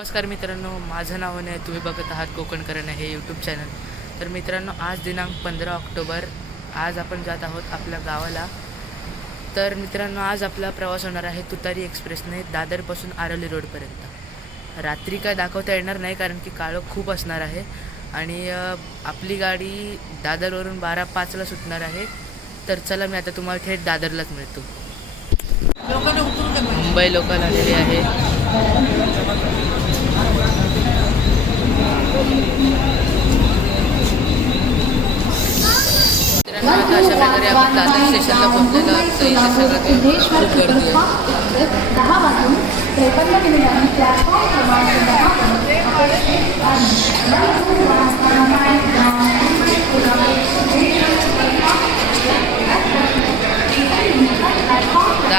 नमस्कार मित्रांनो, माझं नाव आहे. तुम्ही बघत आहात कोकणकरण हे यूट्यूब चॅनल. तर मित्रांनो, आज दिनांक 15 ऑक्टोबर. आज आपण जात आहोत आपल्या गावाला. तर मित्रांनो, आज आपला प्रवास होणार आहे तुतारी एक्सप्रेसने दादरपासून आरवली रोडपर्यंत. रात्री काय दाखवता येणार नाही कारण की काळोख खूप असणार आहे आणि आपली गाडी दादरवरून 12:05ला सुटणार आहे. तर चला, मी आता तुम्हाला थेट दादरलाच मिळतो. मुंबई लोकल आलेली आहे. आता अशा प्रकारे आपण दादर स्टेशनला पोहोचलेलो आहोत. इथे सगळं खूप गर्दी आहे. 10 वाजून 53 मिनिटांनी प्लॅटफॉर्म क्रमांक 10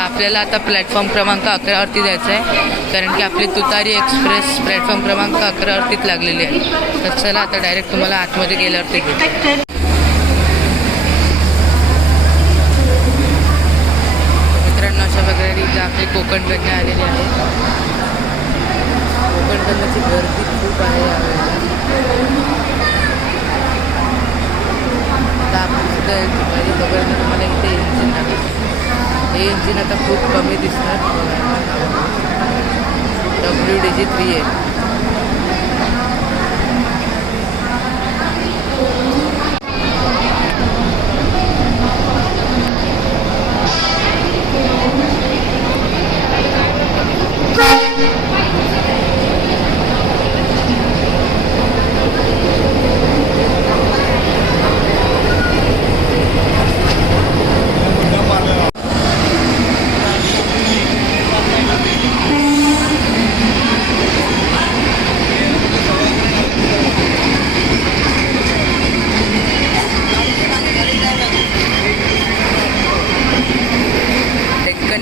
आपल्याला आता प्लॅटफॉर्म क्रमांक 11वरती जायचं आहे कारण की आपली तुतारी एक्सप्रेस प्लॅटफॉर्म क्रमांक 11वरतीच लागलेली आहे. तर चला, आता डायरेक्ट तुम्हाला आतमध्ये गेल्यावरती भेटू. अशा प्रकारे इथं आपली कोकण कन्या आलेली आहे. कोकण कन्याची गर्दी खूप आहे यावेळेला. आता आपण सुद्धा दुपारी बघायला तुम्हाला इथे इंजिन आहे. हे इंजिन आता खूप कमी दिसणार. WDG3 आहे.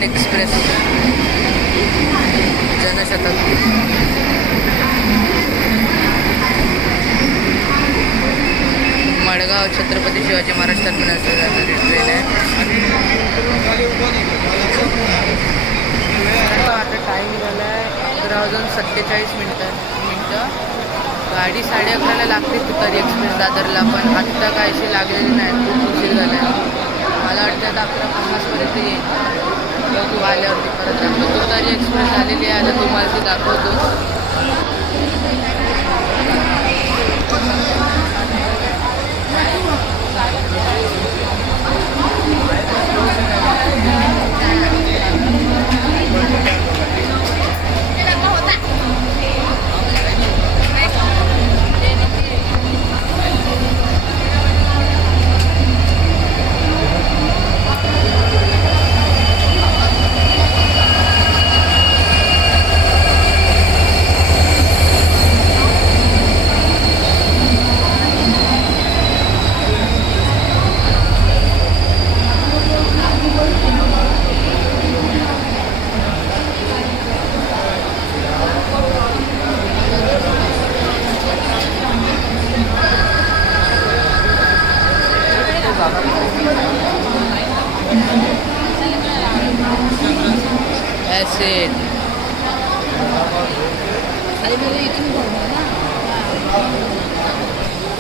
एक्सप्रेस जनशताब्दी. मडगाव छत्रपती शिवाजी महाराज टर्मिनस जाणारी ट्रेन आहे. आता टाईम झाला आहे 11:47. गाडी 11:30ला लागते तुतारी एक्सप्रेस दादरला, पण आत्ता काहीशी लागलेली नाही. खूप उशीर झाला आहे. मला वाटतं आता 11:50पर्यंत येईल. बघू, आल्यावरती परत दाखवतो. तुतारी एक्सप्रेस आलेली आहे. आता तुम्हाला ती दाखवतो. ॲसिड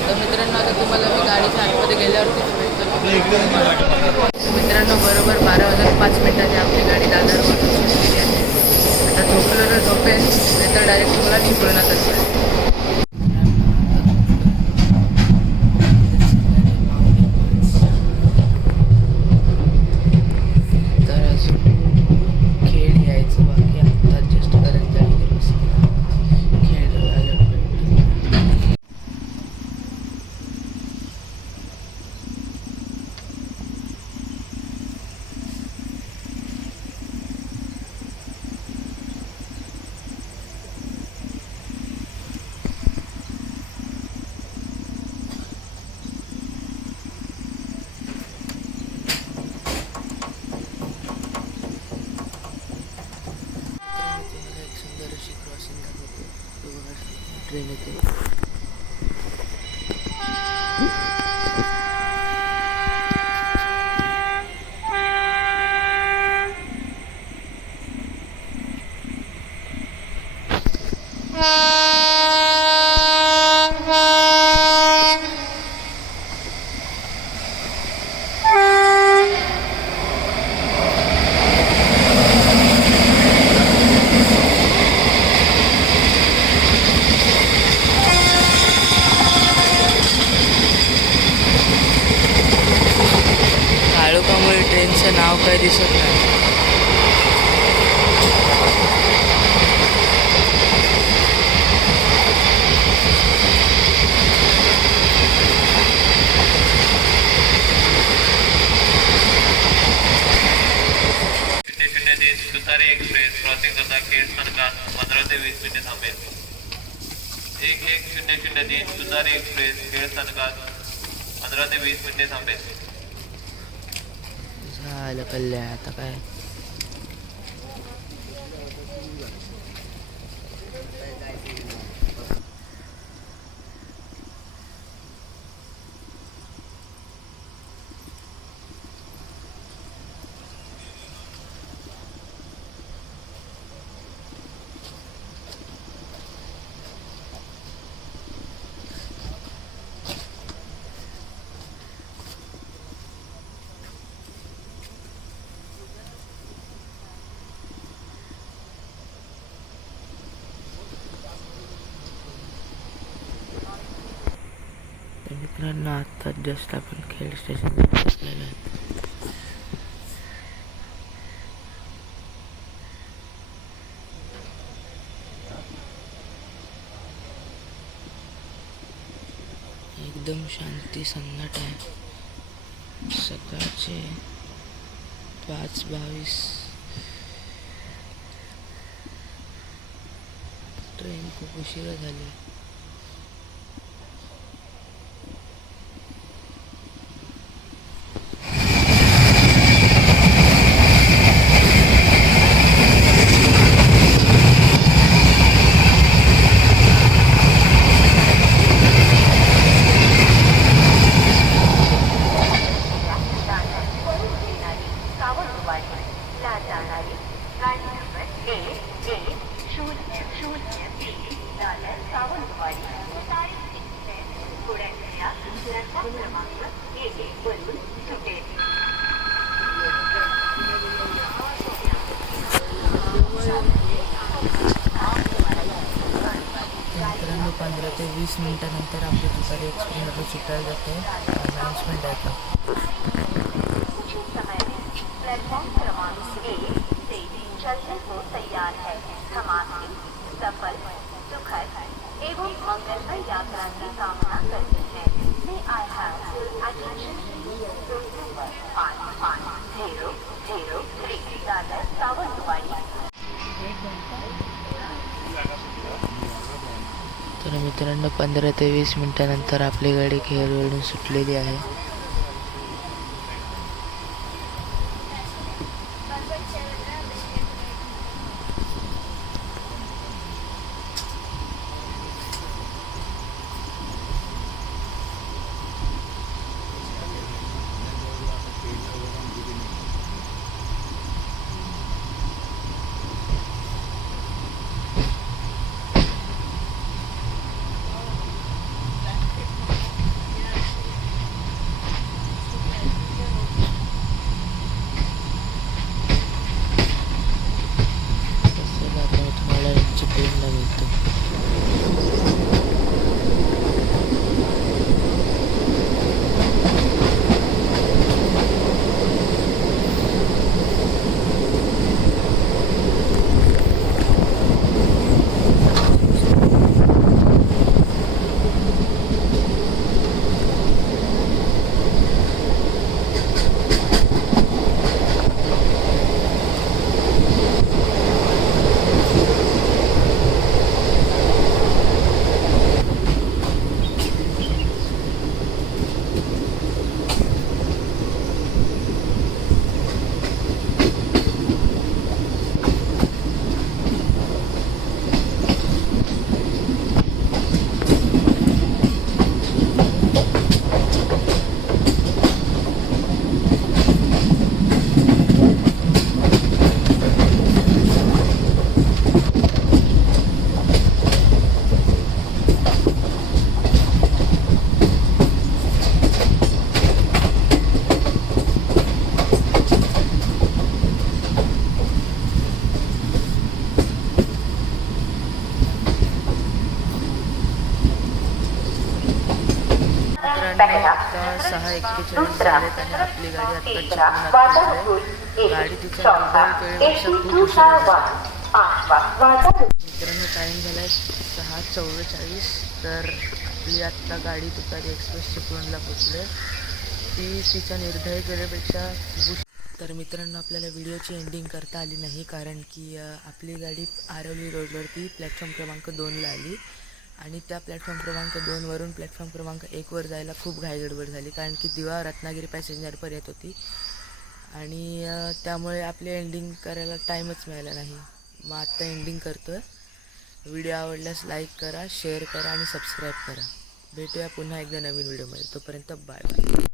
तर मित्रांनो, आता तुम्हाला मी गाडीच्या आतमध्ये गेल्यावरतीच भेटतो. मित्रांनो, बरोबर 12:05 आपली गाडी दादरवरून सुटलेली आहे. आता झोपलं तर झोपेल, नाही तर डायरेक्ट तुम्हाला निघूनच असेल. ट्रेन येते. नाव काही दिसत नाही. तुतारी एक्सप्रेस क्रॉसिंग करता केस स्थानकात 15 ते 20 मिनिटे थांबेल. 1100 तुतारी एक्सप्रेस खेड स्थानकात 15 ते 20 मिनिटे थांबेल. झालं कल्याण. आता काय तर मित्रांनो आत्ताच जस्ट आपण खेड स्टेशन पोहोचलेलो आहे. एकदम शांती सन्नाट आहे. सकाळचे 5:22. ट्रेन खूप उशिरा झाली. मित्रांनो 15 ते 20 मिनिटानंतर आपली तुतारी एक्सप्रेस आता सुटायला जाते. अनाउन्समेंट आहे का. प्लेटफॉर्म क्रमांक 1 से चलने को तैयार है. हम आपकी सफल, सुखद एवं मंगलमय यात्रा की कामना करते हैं. May I have attention please? Number 55003 Dadar Sawantwadi. तर मित्रांनो 15 ते 20 मिनिटानंतर आपली गाडी खेडवरून सुटलेली आहे. मित्रांनो आता 6:41 झालेत आणि आपली गाडी आता चिपळूणात पोहोचली. गाडी तिच्या निर्धारित वेळेपेक्षा खूप उशिरा झाली. मित्रांनो टाईम झाला आहे 6:44. तर आपली आत्ता गाडी तुतारी एक्सप्रेस चिपळूणला पोचली. ती तिच्या निर्धारित वेळेपेक्षा तर मित्रांनो आपल्याला व्हिडिओची एंडिंग करता आली नाही कारण की आपली गाडी आरवली रोडवरती प्लॅटफॉर्म क्रमांक 2ला आली आणि त्या प्लॅटफॉर्म क्रमांक 2वरून प्लॅटफॉर्म क्रमांक 1वर जायला खूप घाईगडबड झाली कारण की दिवा रत्नागिरी पॅसेंजरवर येत होती आणि त्यामुळे आपली एंडिंग करायला टाईमच मिळाला नाही. मग आत्ता एंडिंग करतो आहे. व्हिडिओ आवडल्यास लाईक करा, शेअर करा आणि सबस्क्राईब करा. भेटूया पुन्हा एकदा नवीन व्हिडिओमध्ये. तोपर्यंत बाय बाय.